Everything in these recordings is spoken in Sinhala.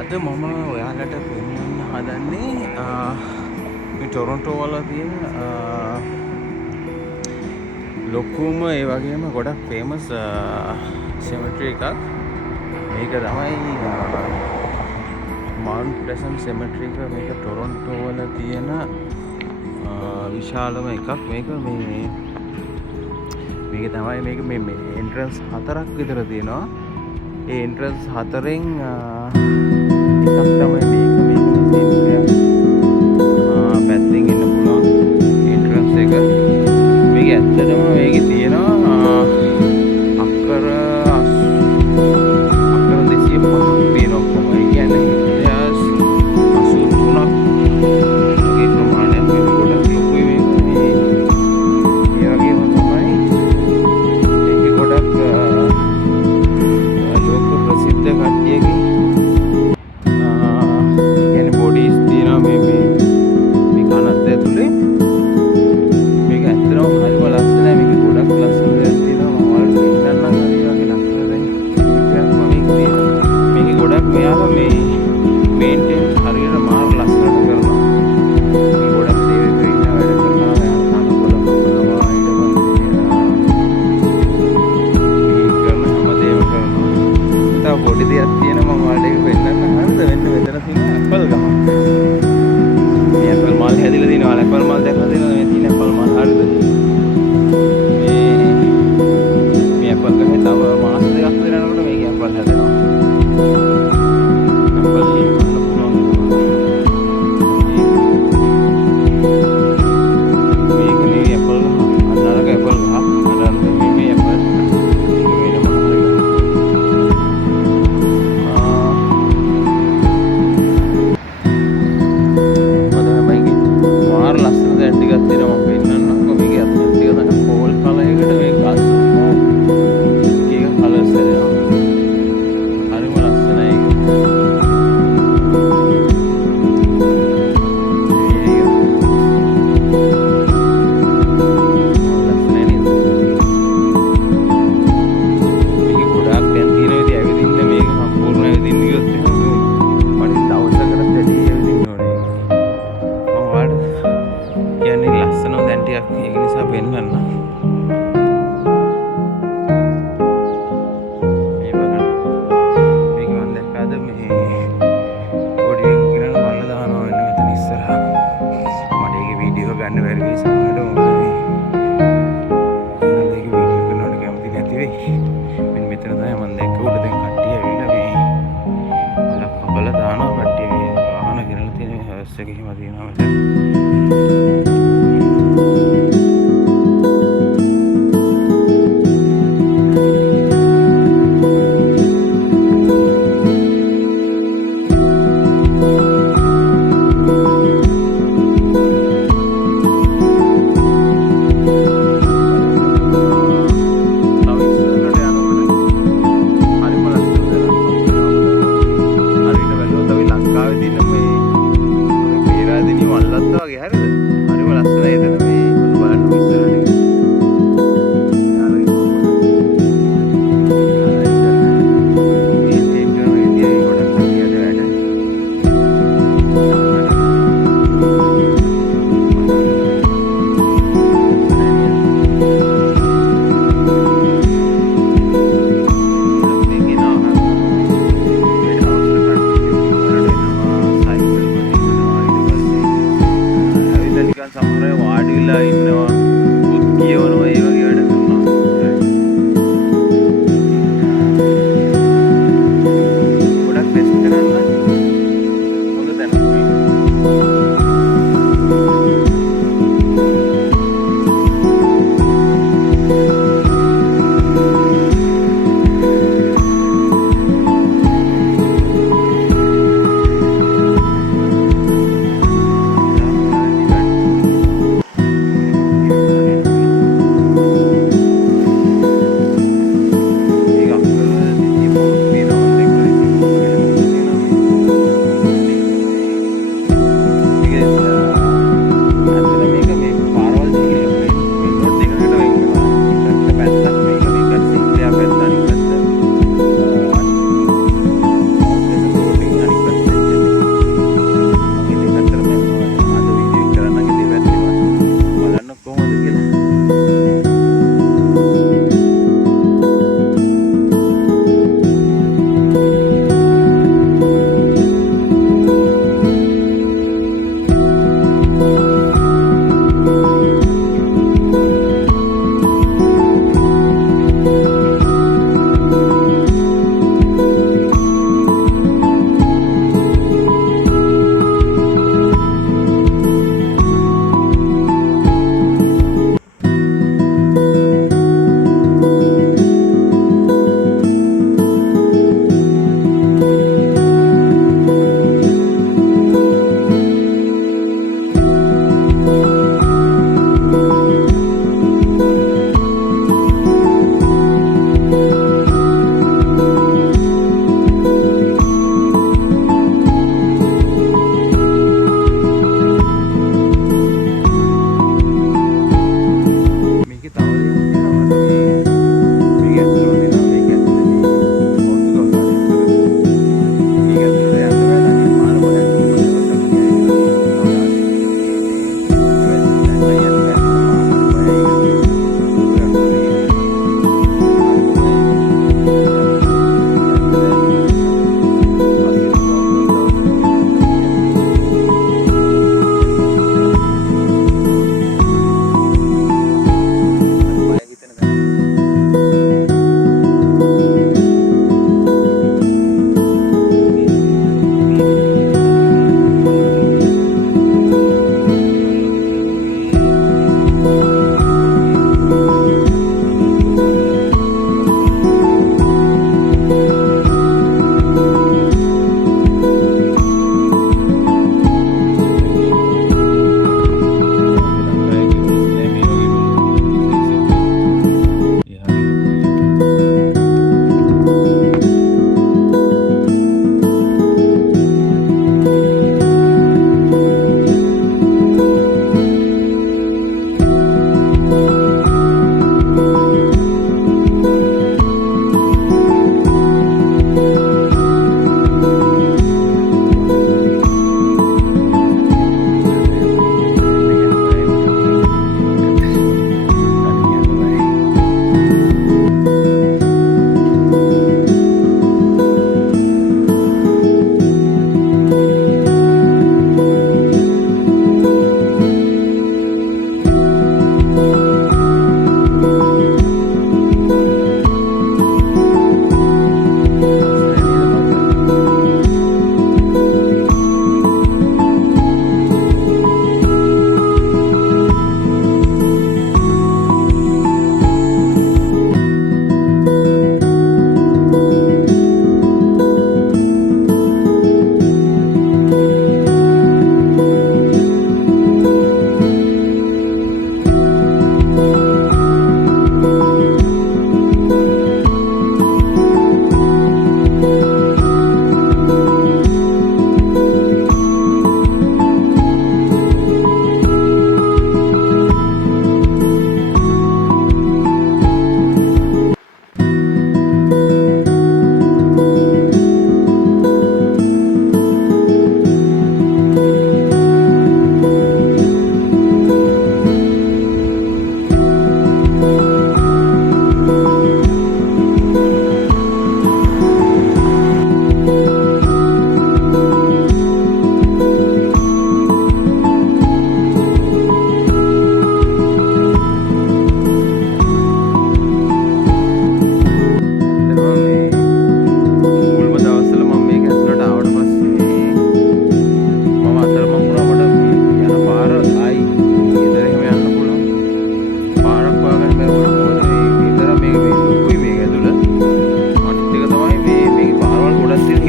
අද මම ඔයාලට පෙන්වන්න හදන්නේ මේ ටොරොන්ටෝ වල තියෙන ලොකුම ඒ වගේම ගොඩක් ෆේමස් සෙමටරි එකක්. මේක තමයි මවුන්ට් ප්ලෙසන්ට් සෙමටරි එක. මේක ටොරොන්ටෝ වල තියෙන විශාලම එකක්. මේක තමයි මේ එන්ට්‍රන්ස් 4ක් විතර තියෙනවා. ඒ එන්ට්‍රන්ස් 4න් එකක් තමයි මේක පැත්තෙන් එන්න පුළුවන් එන්ට්‍රන්ස් එක. මේක ඇත්තටම මේකේ තියෙනවා අක්කර 205ක් තියෙනවා කොහොම. ඒ කියන්නේ 83ක් වගේ ප්‍රමාණයක්. මේක ගොඩක් ලොකුයි. මේක ඒ වගේම තමයි මේක ගොඩක් ලෝක ප්‍රසිද්ධ කට්ටියගේ කියන්නේ බොඩීස් තියෙනවා මේ කනත් ඇතුලේ. මේක ඇත්තටම හරිම ලස්සනයි. මේක ගොඩක් ලස්සන දෙයක් තියෙනවා. මම ඔයාලට පෙන්නන්නම්. හරි වගේ ලස්සන දෙයක් මේක තියෙනවා. මේක ගොඩක් මෙයාලා මේ මේන්ටේන් හරියට මාර ලස්සනට කරනවා. මේ ගොඩක් සේවකයෝ ඉන්න වැඩ කරනවා. එයාලා කනකොල කරනවා. ඊට පස්සේ මේ කරන හැමදේම කරනවා. තව පොඩි දෙයක් තියෙනවා. මම ඔයාලට ඒක පෙන්නන්න. හරිද? මෙන්න මෙතන තියෙන ඇපල් ගහ. මේ ඇපල් මල් හැදිලා තියෙනවා. ඇපල් මල් දැකලා තියෙනවද? මේ තියෙන ඇපල් මල් හරිද? මේ ඇපල් ගහේ තව මාස දෙකක් විතර යනකොට මේකේ ඇපල් හැදෙනවා. ඇපල් ගන්න පුළුවන්. මේක නෙවෙයි ඇපල් ගහ. අන්නරක ඇපල් ගහ. අර මේ ඇපල්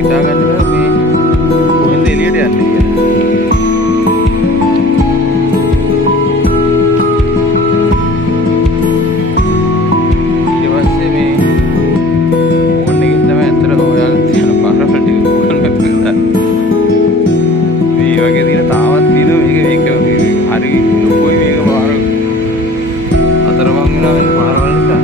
හිතාගන්න බෑ මේ කොහෙන්ද එළියට යන්නේ කියලා. ඊට පස්සේ මේ ෆෝන් එකෙන් තමයි අතට හොයාගෙන තියෙන පාරවල් ටික Google Map එකට දාන්න. මේ වගේ දින තාවත් තියෙනවා මේක හරි ලොකුයි මේක පාර අතරමං වෙනවා වෙන පාරවල් නිසා.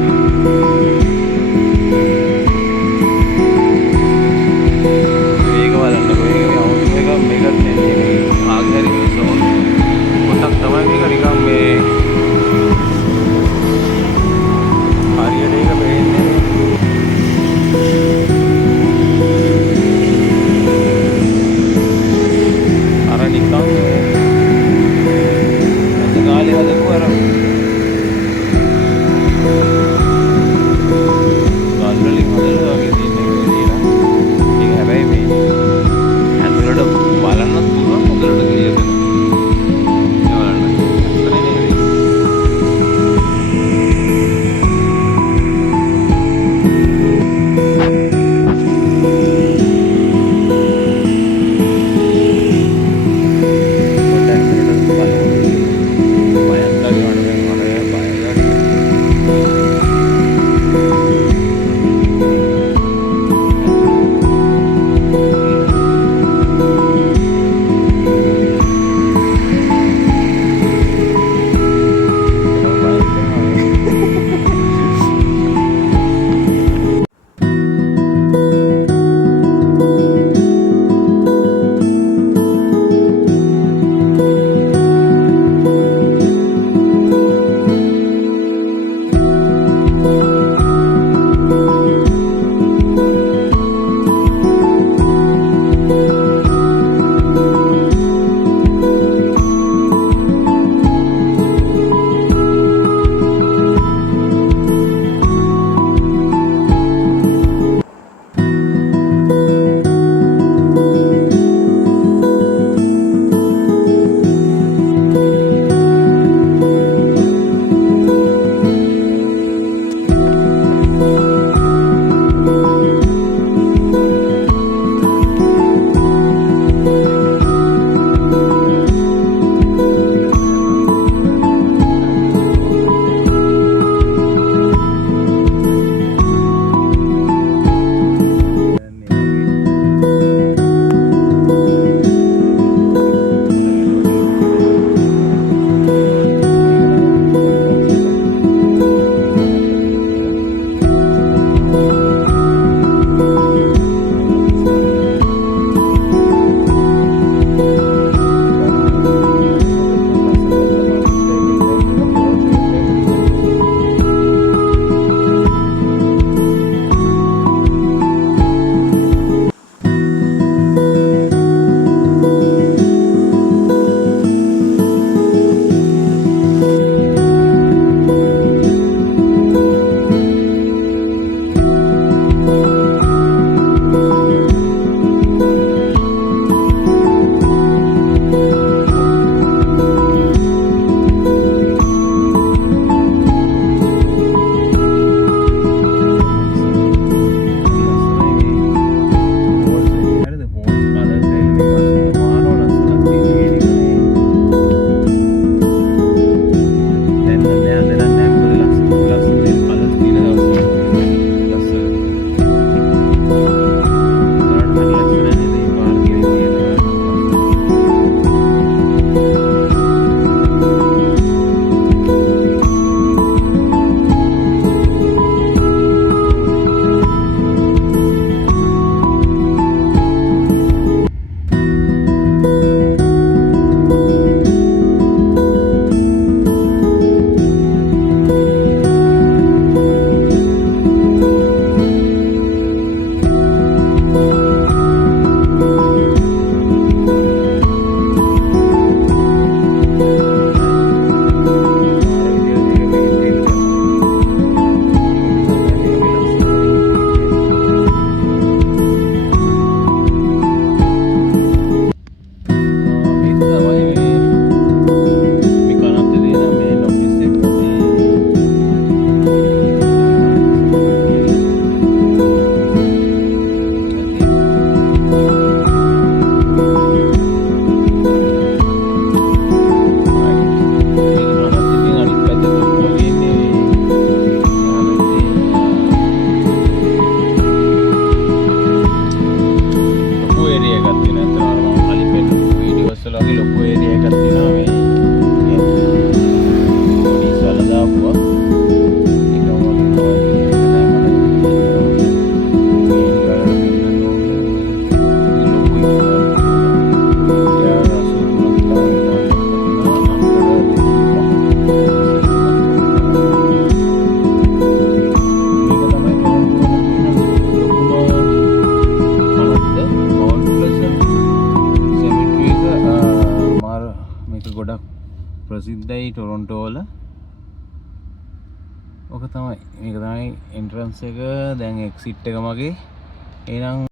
මේක ගොඩක් ප්‍රසිද්ධයි ටොරොන්ටෝ වල. ඔක තමයි මේක තමයි එන්ට්‍රන්ස් එක. දැන් එක්සිට් එක මගේ. එහෙනම්